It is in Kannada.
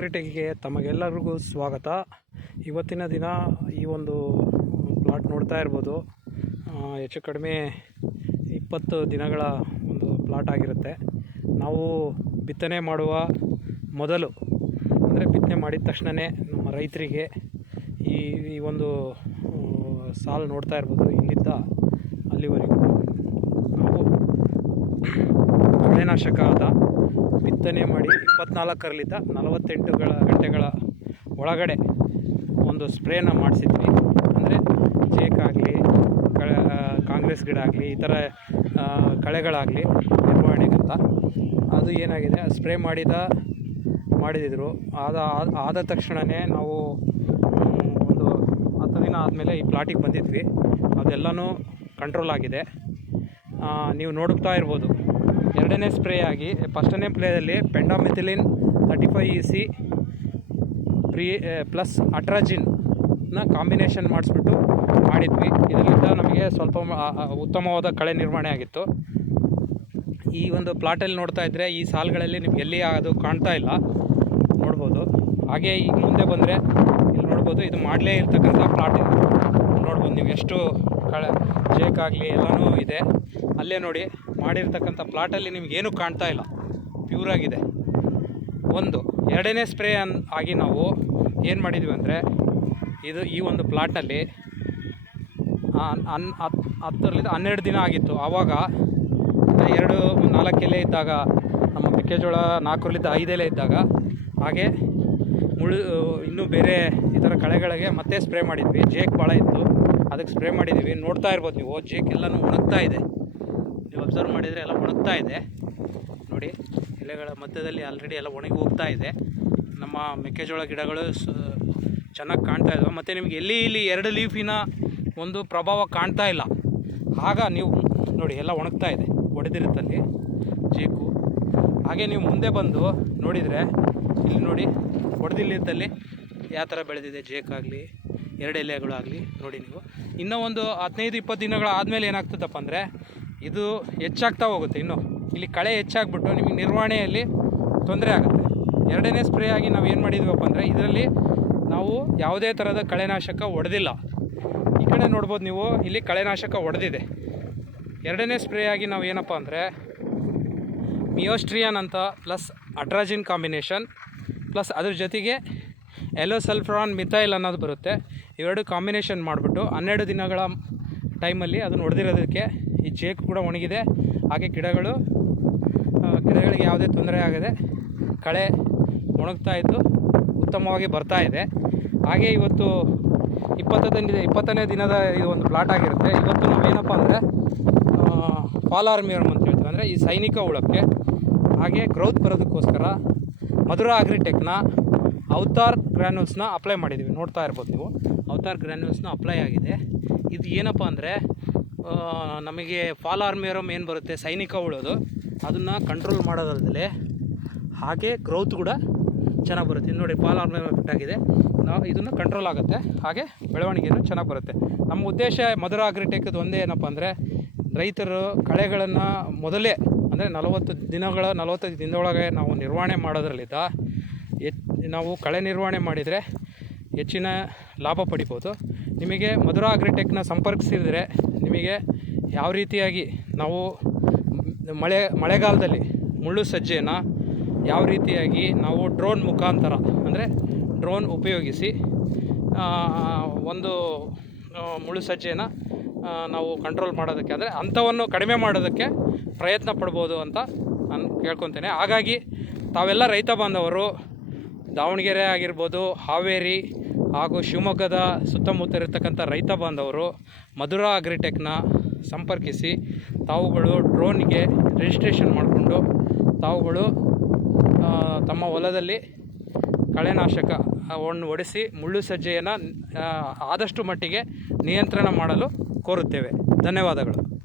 ಕ್ರಿಟಿಕ್ಗೆ ತಮಗೆಲ್ಲರಿಗೂ ಸ್ವಾಗತ. ಇವತ್ತಿನ ದಿನ ಈ ಒಂದು ಪ್ಲಾಟ್ ನೋಡ್ತಾ ಇರ್ಬೋದು. ಹೆಚ್ಚು ಕಡಿಮೆ ಇಪ್ಪತ್ತು ದಿನಗಳ ಒಂದು ಪ್ಲಾಟ್ ಆಗಿರುತ್ತೆ. ನಾವು ಬಿತ್ತನೆ ಮಾಡುವ ಮೊದಲು, ಅಂದರೆ ಬಿತ್ತನೆ ಮಾಡಿದ ತಕ್ಷಣವೇ ನಮ್ಮ ರೈತರಿಗೆ ಈ ಈ ಒಂದು ಸಾಲು ನೋಡ್ತಾ ಇರ್ಬೋದು ಇಲ್ಲಿದ್ದ ಅಲ್ಲಿವರೆಗೂ. ನಾವು ಕಳೆನಾಶಕ ಆದ ಬಿತ್ತನೆ ಮಾಡಿ ಇಪ್ಪತ್ನಾಲ್ಕರಲ್ಲಿದ್ದ ನಲವತ್ತೆಂಟುಗಳ ಗಂಟೆಗಳ ಒಳಗಡೆ ಒಂದು ಸ್ಪ್ರೇನ ಮಾಡಿಸಿದ್ವಿ. ಅಂದರೆ ಜೇಕಾಗಲಿ ಕಾಂಗ್ರೆಸ್ ಗಿಡ ಆಗಲಿ ಈ ಥರ ಕಳೆಗಳಾಗಲಿ ನಿರ್ವಹಣೆಗಂತ. ಅದು ಏನಾಗಿದೆ ಸ್ಪ್ರೇ ಮಾಡಿದ, ಮಾಡಿದಿದ್ರು. ಆದ- ಆದ ತಕ್ಷಣವೇ ನಾವು ಒಂದು ಹತ್ತು ದಿನ ಆದಮೇಲೆ ಈ ಪ್ಲಾಟಿಗೆ ಬಂದಿದ್ವಿ. ಅದೆಲ್ಲನೂ ಕಂಟ್ರೋಲ್ ಆಗಿದೆ. ನೀವು ನೋಡುತ್ತಾ ಇರ್ಬೋದು. ಎರಡನೇ ಸ್ಪ್ರೇ ಆಗಿ, ಫಸ್ಟನೇ ಪ್ಲೇಯಲ್ಲಿ pendimethalin thirty five E C pre plus ಅಟ್ರಾಜಿನ್ನ combination ಮಾಡಿಸ್ಬಿಟ್ಟು ಮಾಡಿದ್ವಿ. ಇದರಿಂದ ನಮಗೆ ಸ್ವಲ್ಪ ಉತ್ತಮವಾದ ಕಳೆ ನಿರ್ವಹಣೆ ಆಗಿತ್ತು. ಈ ಒಂದು ಪ್ಲಾಟಲ್ಲಿ ನೋಡ್ತಾ ಇದ್ದರೆ ಈ ಸಾಲುಗಳಲ್ಲಿ ನಿಮ್ಗೆ ಎಲ್ಲಿ ಅದು ಕಾಣ್ತಾ ಇಲ್ಲ, ನೋಡ್ಬೋದು. ಹಾಗೆ ಈಗ ಮುಂದೆ ಬಂದರೆ ಇಲ್ಲಿ ನೋಡ್ಬೋದು, ಇದು ಮಾಡಲೇ ಇರ್ತಕ್ಕಂಥ ಪ್ಲಾಟ್ ನೋಡ್ಬೋದು ನೀವು ಎಷ್ಟು ಕಳೆ ಜೇಕಾಗಲಿ ಎಲ್ಲನೂ ಇದೆ. ಅಲ್ಲೇ ನೋಡಿ, ಮಾಡಿರ್ತಕ್ಕಂಥ ಪ್ಲಾಟಲ್ಲಿ ನಿಮ್ಗೆ ಏನೂ ಕಾಣ್ತಾ ಇಲ್ಲ. ಪ್ಯೂರಾಗಿದೆ ಒಂದು, ಎರಡನೇ ಸ್ಪ್ರೇ ಅನ್, ಆಗಿ ನಾವು ಏನು ಮಾಡಿದ್ವಿ ಅಂದರೆ, ಇದು ಈ ಒಂದು ಪ್ಲಾಟಲ್ಲಿ ಅನ್ ಹತ್ತು ಹನ್ನೆರಡು ದಿನ ಆಗಿತ್ತು. ಆವಾಗ, ಎರಡು ನಾಲ್ಕು ಎಲೆ ಇದ್ದಾಗ, ನಮ್ಮ ಮೆಕ್ಕೆಜೋಳ ನಾಲ್ಕರಲ್ಲಿದ್ದ ಐದು ಎಲೆ ಇದ್ದಾಗ, ಹಾಗೆ ಮುಳು, ಇನ್ನೂ ಬೇರೆ ಈ ಥರ ಕಳೆಗಳಿಗೆ ಮತ್ತೆ ಸ್ಪ್ರೇ ಮಾಡಿದ್ವಿ. ಜೇಕ್ ಭಾಳ ಇತ್ತು. ಅದಕ್ಕೆ ಸ್ಪ್ರೇ ಮಾಡಿದ್ದೀವಿ ನೋಡ್ತಾ ಇರ್ಬೋದು ನೀವು ಜೇಕ್ ಎಲ್ಲನೂ ಒಣಗ್ತಾ ಇದೆ. ನೀವು ಅಬ್ಸರ್ವ್ ಮಾಡಿದರೆ ಎಲ್ಲ ಒಣಗ್ತಾ ಇದೆ. ನೋಡಿ, ಎಲೆಗಳ ಮಧ್ಯದಲ್ಲಿ ಆಲ್ರೆಡಿ ಎಲ್ಲ ಒಣಗಿ ಹೋಗ್ತಾ ಇದೆ. ನಮ್ಮ ಮೆಕ್ಕೆಜೋಳ ಗಿಡಗಳು ಚೆನ್ನಾಗಿ ಕಾಣ್ತಾ ಇದ್ದಾವೆ ಮತ್ತು ನಿಮಗೆ ಎಲ್ಲಿ ಇಲ್ಲಿ ಎರಡು ಲೀಫಿನ ಒಂದು ಪ್ರಭಾವ ಕಾಣ್ತಾ ಇಲ್ಲ. ಆಗ ನೀವು ನೋಡಿ, ಎಲ್ಲ ಒಣಗ್ತಾ ಇದೆ. ಒಡೆದಿರುತ್ತಲ್ಲಿ ಜೇಕು ಹಾಗೆ ನೀವು ಮುಂದೆ ಬಂದು ನೋಡಿದರೆ, ಇಲ್ಲಿ ನೋಡಿ ಒಡೆದಿಲ್ಲಿದ್ದಲ್ಲಿ ಯಾವ ಥರ ಬೆಳೆದಿದೆ ಜೇಕಾಗಲಿ ಎರಡು ಎಲೆಗಳಾಗಲಿ ನೋಡಿ ನೀವು. ಇನ್ನೂ ಒಂದು ಹದಿನೈದು, ಇಪ್ಪತ್ತು ದಿನಗಳ ಆದಮೇಲೆ ಏನಾಗ್ತದಪ್ಪ ಅಂದರೆ ಇದು ಹೆಚ್ಚಾಗ್ತಾ ಹೋಗುತ್ತೆ. ಇನ್ನು ಇಲ್ಲಿ ಕಳೆ ಹೆಚ್ಚಾಗ್ಬಿಟ್ಟು ನಿಮಗೆ ನಿರ್ವಹಣೆಯಲ್ಲಿ ತೊಂದರೆ ಆಗುತ್ತೆ. ಎರಡನೇ ಸ್ಪ್ರೇ ಆಗಿ ನಾವು ಏನು ಮಾಡಿದ್ವಪ್ಪ ಅಂದರೆ ಇದರಲ್ಲಿ ನಾವು ಯಾವುದೇ ಥರದ ಕಳೆನಾಶಕ ಹೊಡೆದಿಲ್ಲ. ಈ ಕಡೆ ನೋಡ್ಬೋದು ನೀವು, ಇಲ್ಲಿ ಕಳೆನಾಶಕ ಹೊಡೆದಿದೆ. ಎರಡನೇ ಸ್ಪ್ರೇ ಆಗಿ ನಾವು ಏನಪ್ಪ ಅಂದರೆ ಮಿಯೋಸ್ಟ್ರಿಯನ್ ಅಂತ ಪ್ಲಸ್ ಅಟ್ರಾಜಿನ್ ಕಾಂಬಿನೇಷನ್ ಪ್ಲಸ್ ಅದ್ರ ಜೊತೆಗೆ ಎಲೋ ಸಲ್ಫ್ರಾನ್ ಮಿಥೈಲ್ ಅನ್ನೋದು ಬರುತ್ತೆ. ಇವೆರಡು ಕಾಂಬಿನೇಷನ್ ಮಾಡಿಬಿಟ್ಟು ಹನ್ನೆರಡು ದಿನಗಳ ಟೈಮಲ್ಲಿ ಅದನ್ನು ಹೊಡೆದಿರೋದಕ್ಕೆ ಈ ಜೇಕು ಕೂಡ ಒಣಗಿದೆ. ಹಾಗೆ ಗಿಡಗಳು ಗಿಡಗಳಿಗೆ ಯಾವುದೇ ತೊಂದರೆ ಆಗದೆ ಕಳೆ ಒಣಗ್ತಾ ಇದ್ದು ಉತ್ತಮವಾಗಿ ಬರ್ತಾ ಇದೆ. ಹಾಗೆ ಇವತ್ತು ಇಪ್ಪತ್ತನೇ ಇಪ್ಪತ್ತನೇ ದಿನದ ಇದು ಒಂದು ಪ್ಲಾಟ್ ಆಗಿರುತ್ತೆ. ಇವತ್ತು ನಾವೇನಪ್ಪ ಅಂದರೆ ಫಾಲ್ ಆರ್ಮಿಯರ್ ಅಂತ ಹೇಳ್ತೀವಿ. ಅಂದರೆ ಈ ಸೈನಿಕ ಹುಳಕ್ಕೆ ಹಾಗೆ ಗ್ರೌತ್ ಬರೋದಕ್ಕೋಸ್ಕರ ಮಧುರ ಅಗ್ರಿಟೆಕ್ನ ಅವತಾರ್ ಗ್ರ್ಯಾನ್ಯೂಲ್ಸ್ನ ಅಪ್ಲೈ ಮಾಡಿದ್ದೀವಿ ನೋಡ್ತಾ ಇರ್ಬೋದು ನೀವು. ಅವತಾರ್ ಗ್ರ್ಯಾನ್ಯೂಲ್ಸ್ನ ಅಪ್ಲೈ ಆಗಿದೆ. ಇದು ಏನಪ್ಪ ಅಂದರೆ ನಮಗೆ ಫಾಲ್ ಆರ್ಮಿಯರಮ್ ಏನು ಬರುತ್ತೆ, ಸೈನಿಕ ಉಳೋದು. ಅದನ್ನು ಕಂಟ್ರೋಲ್ ಮಾಡೋದಲ್ಲದೆ ಹಾಗೆ ಗ್ರೌತ್ ಕೂಡ ಚೆನ್ನಾಗಿ ಬರುತ್ತೆ. ನೋಡಿ ಫಾಲ್ ಆರ್ಮಿಯರ್ ಎಫೆಕ್ಟ್ ಆಗಿದೆ. ನಾವು ಇದನ್ನು ಕಂಟ್ರೋಲ್ ಆಗುತ್ತೆ. ಹಾಗೆ ಬೆಳವಣಿಗೆಯೂ ಚೆನ್ನಾಗಿ ಬರುತ್ತೆ. ನಮ್ಮ ಉದ್ದೇಶ ಮಧುರ ಅಗ್ರಿಟೆಕ್ದು ಒಂದೇ ಏನಪ್ಪ ಅಂದರೆ, ರೈತರು ಕಳೆಗಳನ್ನು ಮೊದಲೇ, ಅಂದರೆ ನಲವತ್ತು ದಿನಗಳ, ನಲವತ್ತೈದು ದಿನದೊಳಗೆ ನಾವು ನಿರ್ವಹಣೆ ಮಾಡೋದ್ರಲ್ಲಿದ್ದ ನಾವು ಕಳೆ ನಿರ್ವಹಣೆ ಮಾಡಿದರೆ ಹೆಚ್ಚಿನ ಲಾಭ ಪಡಿಬೋದು. ನಿಮಗೆ ಮಧುರ ಅಗ್ರಿಟೆಕ್ನ ಸಂಪರ್ಕಿಸಿದರೆ ನಿಮಗೆ ಯಾವ ರೀತಿಯಾಗಿ ನಾವು ಮಳೆ, ಮಳೆಗಾಲದಲ್ಲಿ ಮುಳ್ಳು ಸಜ್ಜೆನ ಯಾವ ರೀತಿಯಾಗಿ ನಾವು ಡ್ರೋನ್ ಮುಖಾಂತರ ಅಂದರೆ ಡ್ರೋನ್ ಉಪಯೋಗಿಸಿ ಒಂದು ಮುಳ್ಳು ಸಜ್ಜೆನ ನಾವು ಕಂಟ್ರೋಲ್ ಮಾಡೋದಕ್ಕೆ ಅಂದರೆ ಅಂಥವನ್ನು ಕಡಿಮೆ ಮಾಡೋದಕ್ಕೆ ಪ್ರಯತ್ನ ಪಡ್ಬೋದು ಅಂತ ನಾನು ಕೇಳ್ಕೊತೇನೆ. ಹಾಗಾಗಿ ತಾವೆಲ್ಲ ರೈತ ಬಾಂಧವರು, ದಾವಣಗೆರೆ ಆಗಿರ್ಬೋದು, ಹಾವೇರಿ ಹಾಗೂ ಶಿವಮೊಗ್ಗದ ಸುತ್ತಮುತ್ತ ಇರತಕ್ಕಂಥ ರೈತ ಬಾಂಧವರು ಮಧುರಾ ಅಗ್ರಿಟೆಕ್ನ ಸಂಪರ್ಕಿಸಿ ತಾವುಗಳು ಡ್ರೋನಿಗೆ ರಿಜಿಸ್ಟ್ರೇಷನ್ ಮಾಡಿಕೊಂಡು ತಾವುಗಳು ತಮ್ಮ ಹೊಲದಲ್ಲಿ ಕಳೆನಾಶಕ ಹೊಡೆಸಿ ಮುಳ್ಳು ಸಜ್ಜೆಯನ್ನು ಆದಷ್ಟು ಮಟ್ಟಿಗೆ ನಿಯಂತ್ರಣ ಮಾಡಲು ಕೋರುತ್ತೇವೆ. ಧನ್ಯವಾದಗಳು.